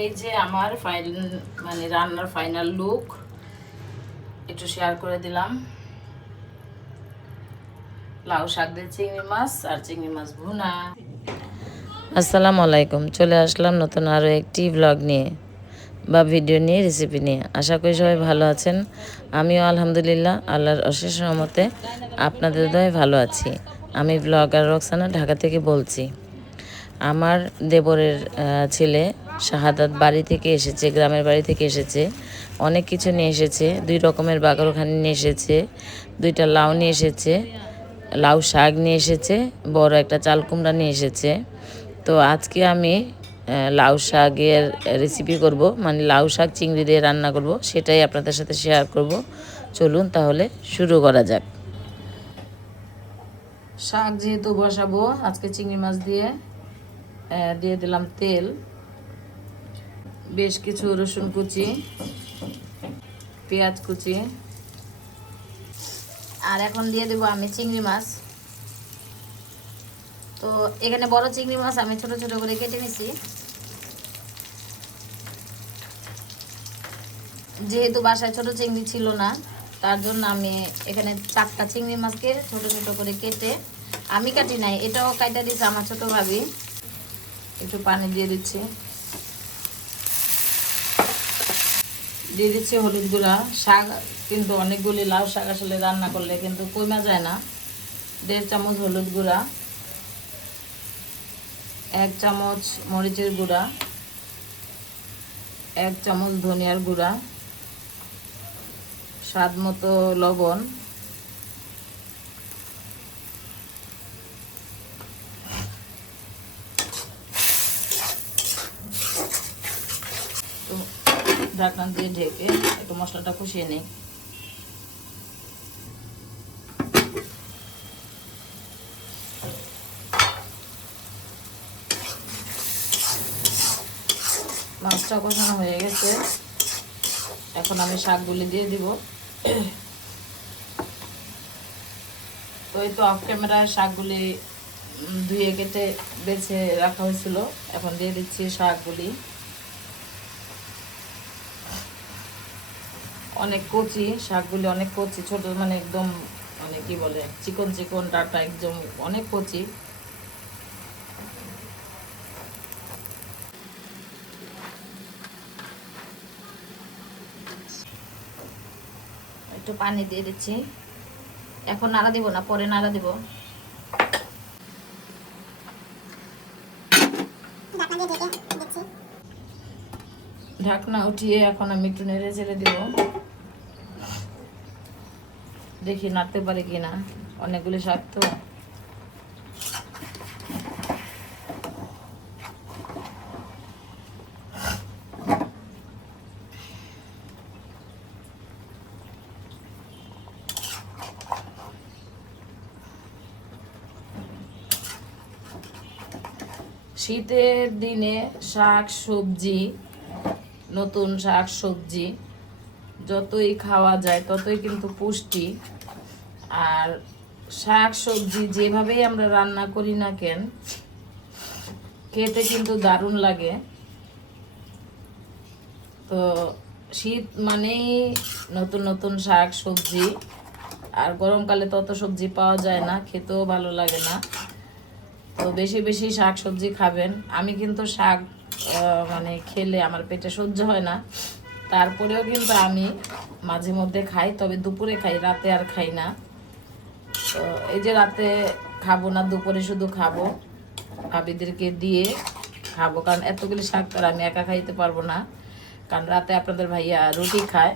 এই যে আমার ফাইনাল মানে রান্নার ফাইনাল লুক একটু শেয়ার করে দিলাম। লাউ শাক দিয়ে চিংড়ি মাছ আর চিংড়ি মাছ ভুনা। আসসালামু আলাইকুম, চলে আসলাম নতুন আরও একটি ব্লগ নিয়ে বা ভিডিও নিয়ে রেসিপি নিয়ে। আশা করি সবাই ভালো আছেন। আমিও আলহামদুলিল্লাহ, আল্লাহর অশেষ রহমতে আপনাদের দয় ভালো আছি। আমি ব্লগার রক্সানা ঢাকা থেকে বলছি। আমার দেবরের ছেলে শাহাদাত বাড়ি থেকে এসেছে, গ্রামের বাড়ি থেকে এসেছে। অনেক কিছু নিয়ে এসেছে, দুই রকমের বাগারখানি নিয়ে এসেছে, দুইটা লাউ নিয়ে এসেছে, লাউ শাক নিয়ে এসেছে, বড় একটা চাল কুমড়া নিয়ে এসেছে। তো আজকে আমি লাউ শাকের রেসিপি করব মানে লাউ শাক চিংড়ি দিয়ে রান্না করব, সেটাই আপনাদের সাথে শেয়ার করব। চলুন তাহলে শুরু করা যাক। শাক যেহেতু বসাবো, আজকে চিংড়ি মাছ দিয়ে দিয়ে দিলাম তেল। বেশ কিছু রসুন কুচি, পেঁয়াজ কুচি, আর এখন দিয়ে দেবো আমি চিংড়ি মাছ। তো এখানে বড় চিংড়ি মাছ আমি ছোট ছোট করে কেটে নিছি। যেহেতু বাসায় ছোট চিংড়ি ছিল না, তার জন্য আমি এখানে চারটা চিংড়ি মাছকে ছোট ছোট করে কেটে আমি কাটি নাই, এটাও কাটা দিচ্ছে আমার ছোট ভাবি। একটু পানি দিয়ে দিচ্ছি। দিয়ে দিচ্ছি হলুদ গুঁড়া, শাক কিন্তু অনেকগুলি লাউ শাক আসলে রান্না করলে কিন্তু কমা যায় না। দেড় চামচ হলুদ গুঁড়া, এক চামচ মরিচের গুঁড়া, এক চামচ ধনিয়ার গুঁড়া, স্বাদ মতো লবণ ঢাকনা দিয়ে ঢেকে একটু মশলাটা কষিয়ে নিই। মাছটা কষানো হয়ে গেছে। এখন আমি শাকগুলি দিয়ে দিব। তো এই তো অফ ক্যামেরায় শাকগুলি ধুয়ে কেটে বেছে রাখা হয়েছিল। এখন দিয়ে দিচ্ছি শাকগুলি। অনেক কচি, শাকগুলি অনেক কচি, ছোট মানে একদম মানে কি বলে, চিকন চিকন ডাটা একদম অনেক কচি। একটু পানি দিয়ে দিচ্ছি। এখন নাড়া দিব না, পরে নাড়া দিব। ঢাকনা উঠিয়ে এখন আমি একটু নেড়ে চেড়ে দিব। দেখি নাড়তে পারি কিনা। অনেকগুলি শাক তো। শীতের দিনে শাক সবজি নতুন শাক সবজি যতই খাওয়া যায়, ততই কিন্তু পুষ্টি। আর শাক সবজি যেভাবেই আমরা রান্না করি না কেন, খেতে কিন্তু দারুণ লাগে। তো শীত মানেই নতুন নতুন শাক সবজি, আর গরমকালে তত সবজি পাওয়া যায় না, খেতেও ভালো লাগে না। তো বেশি বেশি শাক সবজি খাবেন। আমি কিন্তু শাক মানে খেলে আমার পেটে সহ্য হয় না। তারপরেও কিন্তু আমি মাঝে মধ্যে খাই, তবে দুপুরে খাই, রাতে আর খাই না। তো এই যে রাতে খাব না, দুপুরে শুধু খাব, ভাবিদেরকে দিয়ে খাব। কারণ এতগুলি শাক তো আমি একা খাইতে পারব না। কারণ রাতে আপনাদের ভাইয়া রুটি খায়।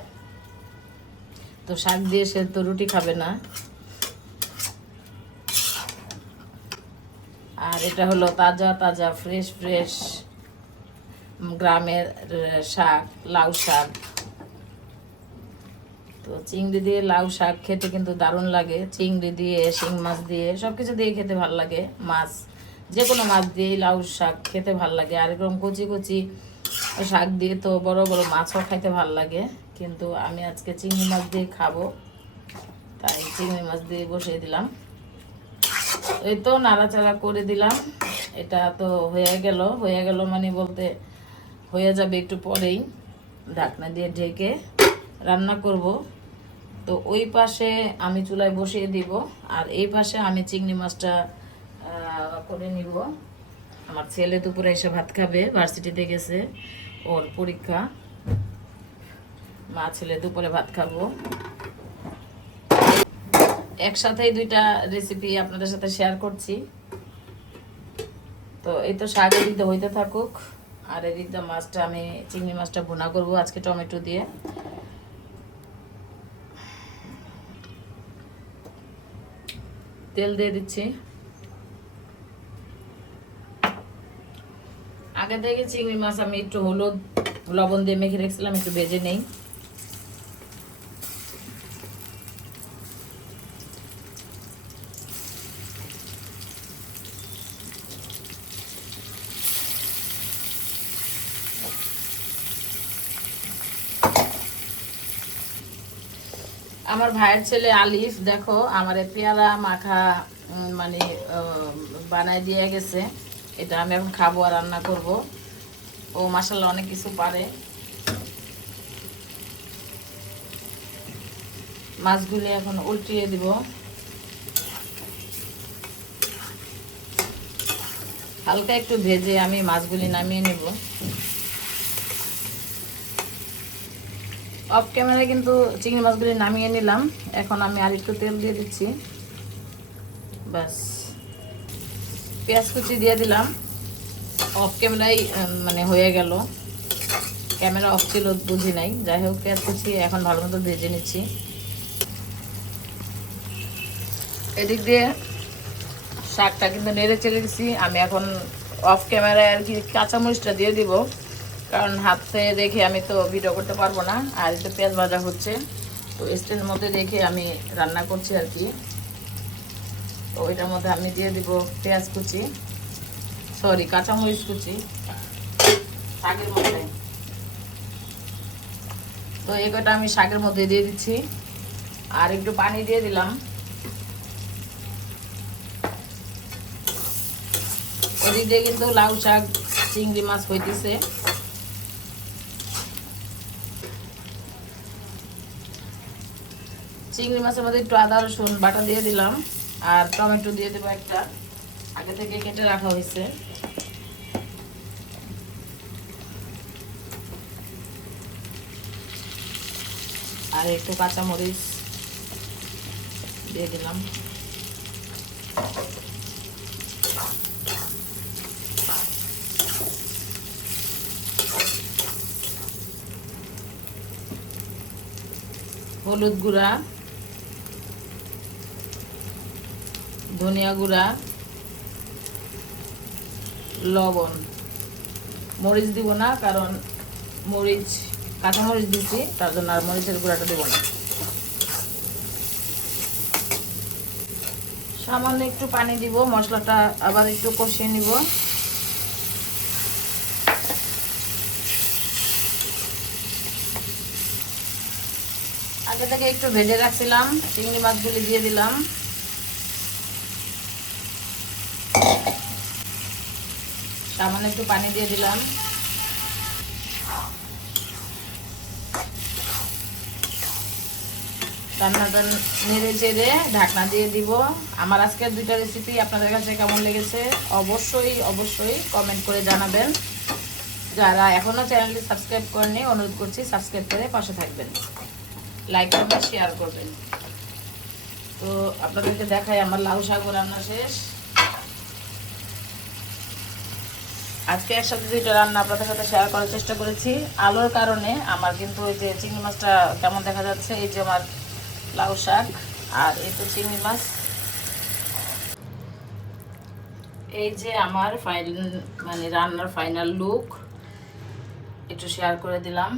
তো শাক দিয়ে সে তো রুটি খাবে না। আর এটা হলো তাজা তাজা ফ্রেশ ফ্রেশ গ্রামের শাক, লাউ শাক। তো চিংড়ি দিয়ে লাউ শাক খেতে কিন্তু দারুণ লাগে। চিংড়ি দিয়ে, শিং মাছ দিয়ে সব কিছু দিয়ে খেতে ভালো লাগে। মাছ যে কোনো মাছ দিয়ে লাউ শাক খেতে ভালো লাগে। আর এরকম কচি কচি শাক দিয়ে তো বড় বড় মাছও খাইতে ভালো লাগে। কিন্তু আমি আজকে চিংড়ি মাছ দিয়ে খাব। তাই চিংড়ি মাছ দিয়ে বসিয়ে দিলাম। এই তো নাড়াচাড়া করে দিলাম। এটা তো হয়ে গেল। হয়ে গেল মানে বলতে হয়ে যাবে একটু পরেই ঢাকনা দিয়ে ঢেকে রান্না করব। তো ওই পাশে আমি চুলায় বসিয়ে দিব আর এই পাশে আমি চিংড়ি মাছটা করে নিব। আমার ছেলে দুপুরে এসে ভাত খাবে, ভার্সিটিতে গেছে ওর পরীক্ষা। মা, ছেলে দুপুরে ভাত খাব। একসাথেই দুইটা রেসিপি আপনাদের সাথে শেয়ার করছি। তো এই তো শাক এদিকে হইতে থাকুক। আর এদিকটা মাছটা আমি, চিংড়ি মাছটা ভুনা করব আজকে টমেটো দিয়ে। তেল দিয়ে দিচ্ছি। আগে থেকে চিংড়ি মাছ আমি একটু হলুদ, লবণ দিয়ে মেখে রেখেছিলাম, একটু ভেজে নেই। আমার ভাইয়ের ছেলে আলিফ, দেখো, আমার পেয়ারা মাখা মানে বানায় দিয়ে গেছে। এটা আমি এখন খাব আর রান্না করব। ও মাসাল্লাহ অনেক কিছু পারে। মাছগুলি এখন উল্টিয়ে দিব। হালকা একটু ভেজে আমি মাছগুলি নামিয়ে নেব। অফ ক্যামেরায় কিন্তু চিংড়ি মাছগুলি নামিয়ে নিলাম। এখন আমি আর একটু তেল দিয়ে দিচ্ছি। বাস পেঁয়াজ কুচি দিয়ে দিলাম। অফ ক্যামেরাই মানে হয়ে গেল। ক্যামেরা অফ ছিল, বুঝি নাই। যাই হোক, পেঁয়াজ কুচি এখন ভালো মতো ভেজে নিচ্ছি। এদিক দিয়ে শাকটা কিন্তু নেড়ে চলে গেছি আমি এখন অফ ক্যামেরায় আর কি কাঁচামরিচটা দিয়ে দিব। কারণ হাতে রেখে আমি তো ভিডিও করতে পারব না, আর এটা পেঁয়াজ ভাজা হচ্ছে, তো স্টেনের মধ্যে রেখে আমি রান্না করছি আর কি। তো ওইটার মধ্যে আমি দিয়ে দিব পেঁয়াজ কুচি, সরি, কাঁচামরিচ কুচি, শাকের মধ্যে। তো এই কটা আমি শাকের মধ্যে দিয়ে দিচ্ছি, আর একটু পানি দিয়ে দিলাম। এদিক দিয়ে কিন্তু লাউ শাক, চিংড়ি মাছ হইতেছে। চিংড়ি মাছের মধ্যে একটু আদা, রসুন বাটা দিয়ে দিলাম। আর টমেটো দিয়ে দেবো একটা। আগে থেকে কেটে রাখা হয়েছে। আর একটু কাঁচামরিচ দিয়ে দিলাম। হলুদ গুঁড়া। ধনিয়া গুঁড়া, লবণ। মরিচ দিব না, কারণ মরিচ, কাঁচা মরিচ দিচ্ছি তার জন্য আর মরিচের গুঁড়াটা দেবো না। সামান্য একটু পানি দিব, মশলাটা আবার একটু কষিয়ে নিব। আগে থেকে একটু ভেজে রাখছিলাম, চিংড়ি মাছগুলি দিয়ে দিলাম। সামান্য একটু পানি দিয়ে দিলাম। রান্নাটা নেড়ে চেড়ে ঢাকনা দিয়ে দিব। আমার আজকের দুইটা রেসিপি আপনাদের কাছে কেমন লেগেছে? অবশ্যই অবশ্যই কমেন্ট করে জানাবেন। যারা এখনও চ্যানেলটি সাবস্ক্রাইব করেনি অনুরোধ করছি সাবস্ক্রাইব করে পাশে থাকবেন। লাইক করবেন শেয়ার করবেন। তো আপনাদেরকে দেখাই আমার লাউ শাক রান্না শেষ। আজকে একসাথে দুইটা রান্না আপনাদের সাথে শেয়ার করার চেষ্টা করেছি। আলোর কারণে আমার কিন্তু ওই যে চিংড়ি মাছটা কেমন দেখা যাচ্ছে, এই যে আমার লাউ শাক আর এই তো চিংড়ি মাছ। এই যে আমার ফাইনাল মানে রান্নার ফাইনাল লুক একটু শেয়ার করে দিলাম।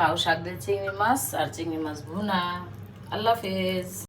লাউ শাক দিয়ে চিংড়ি মাছ আর চিংড়ি মাছ ভুনা। আল্লাহ হাফেজ।